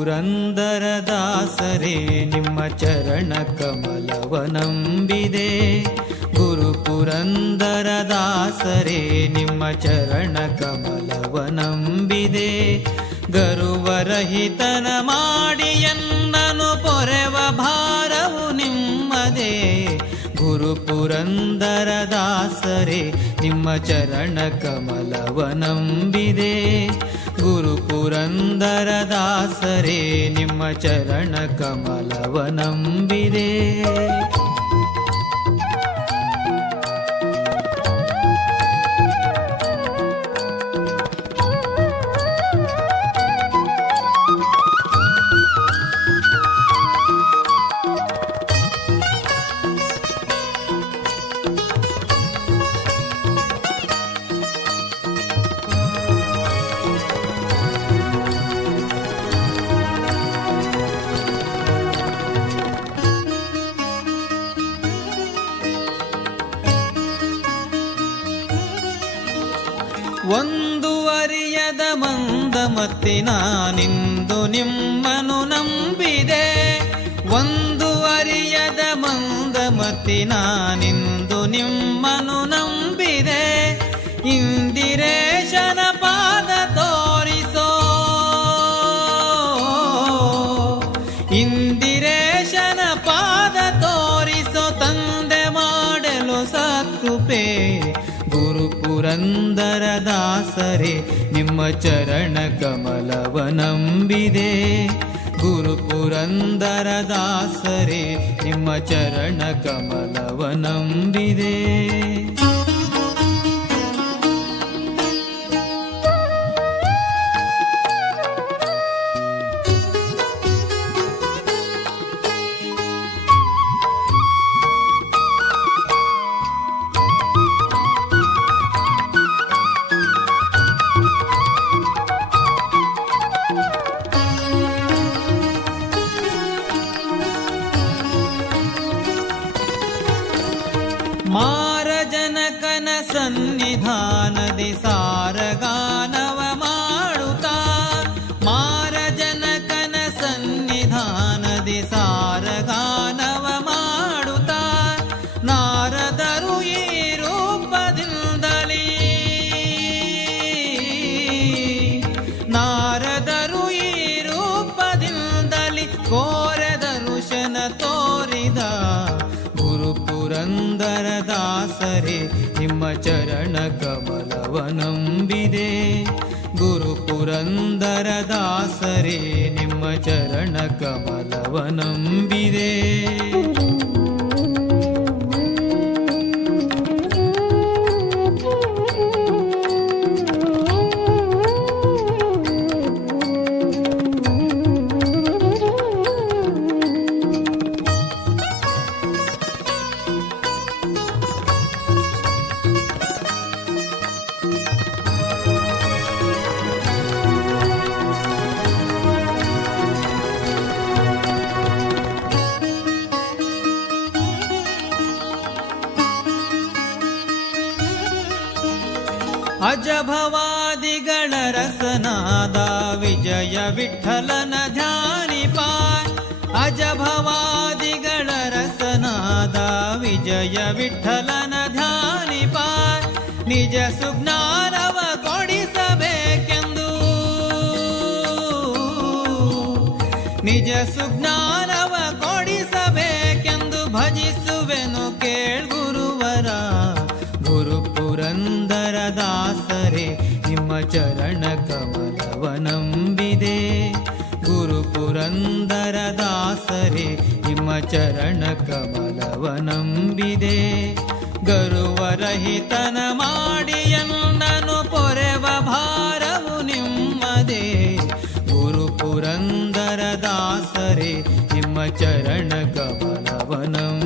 ಪುರಂದರದಾಸರೇ ನಿಮ್ಮ ಚರಣ ಕಮಲವನಂಬಿದೆ. ಗುರು ಪುರಂದರದಾಸರೇ ನಿಮ್ಮ ಚರಣ ಕಮಲವನಂಬಿದೆ. ಗರುವರಹಿತನ ಮಾಡಿ ಎನ್ನನು ಪೊರೆವ ಭಾರವು ನಿಮ್ಮದೇ. ಗುರು ಪುರಂದರದಾಸರೇ ನಿಮ್ಮ ಚರಣ ಕಮಲವನಂಬಿದೆ. ಗುರು ಪುರಂದರದಾಸರೇ ನಿಮ್ಮ ಚರಣ ಕಮಲವನಂಬಿದೆ. ಒಂದು ಅರಿಯದ ಮಂದಮತಿನ ನಿಂದು ನಿಮ್ಮನು ನಂಬಿದೆ. ಒಂದು ಅರಿಯದ ಮಂದಮತಿನ ನಿಂದು ನಿಮ್ಮನು ನಂಬಿದೆ. ಇಂದಿರೇಶನ ಪಾದ ತೋರಿಸೋ, ಇಂದಿರೇಶನ ಪಾದ ತೋರಿಸೋ, ತಂದೆ ಮಾಡಲು ಸತ್ಕೃಪೆ. ಗುರು ಪುರಂದರದಾಸರೇ ನಿಮ್ಮ ಚರಣ ಕಮಲವನಂಬಿದೆ. ಗುರು ಪುರಂದರದಾಸರೇ ನಿಮ್ಮ ಚರಣ ಕಮಲವನಂಬಿದೆ. ಮಾರಜನಕನ ಸನ್ನಿಧಾನದಿ ಸಾರಗಾನವ ಮಾಡುತ್ತಾ, ಮಾರಜನಕನ ಸನ್ನಿಧಾನದಿ ಸಾರಗಾನವ ಮಾಡುತ್ತಾ, ನಾರದರು ಈ ರೂಪದಿಂದಲೇ, ನಾರದರು ಈ ರೂಪದಿಂದಲೇ ಕೋರೆ ದರ್ಶನ ತೋರಿದ. ಗುರು ಪುರಂದರದಾಸರೇ ನಿಮ್ಮ ಚರಣ ಕಮಲವನಂಬಿದೆ. ಗುರು ಪುರಂದರದಾಸರೇ ನಿಮ್ಮ ಚರಣ ಕಮಲವನಂಬಿದೆ. ಅಜಭವಾದಿಗಳ ರಸನಾದ ವಿಜಯ ವಿಠಲನ ಧ್ಯಾನಿಪ. ಅಜಭವಾದಿಗಳ ರಸನಾದ ವಿಜಯ ವಿಠಲನ ಧ್ಯಾನಿಪ. ನಿಜ ಸುಜ್ಞಾನವ ಕೊಡಿಸಬೇಕೆಂದು, ನಿಜ ಸುಜ್ಞಾನವ ಕೊಡಿಸಬೇಕೆಂದು ಭಜಿಸುವೆನು ಕೇಳ್ಗುರುವರ. ಗುರು ಪುರಂದರದಾಸರೇ ನಿಮ್ಮ ಚರಣ ಕಮಲವನಂಬಿದೆ. ಗುರು ಪುರಂದರದಾಸರೇ ನಿಮ್ಮ ಚರಣ ಕಮಲವನಂಬಿದೆ. ಗರುವರಹಿತನ ಮಾಡಿ ಎನ್ನನು ಪೊರೆವ ಭಾರವು ನಿಮ್ಮದೇ. ಗುರು ಪುರಂದರದಾಸರೇ ನಿಮ್ಮ ಚರಣ ಕಮಲವನಂಬಿದೆ.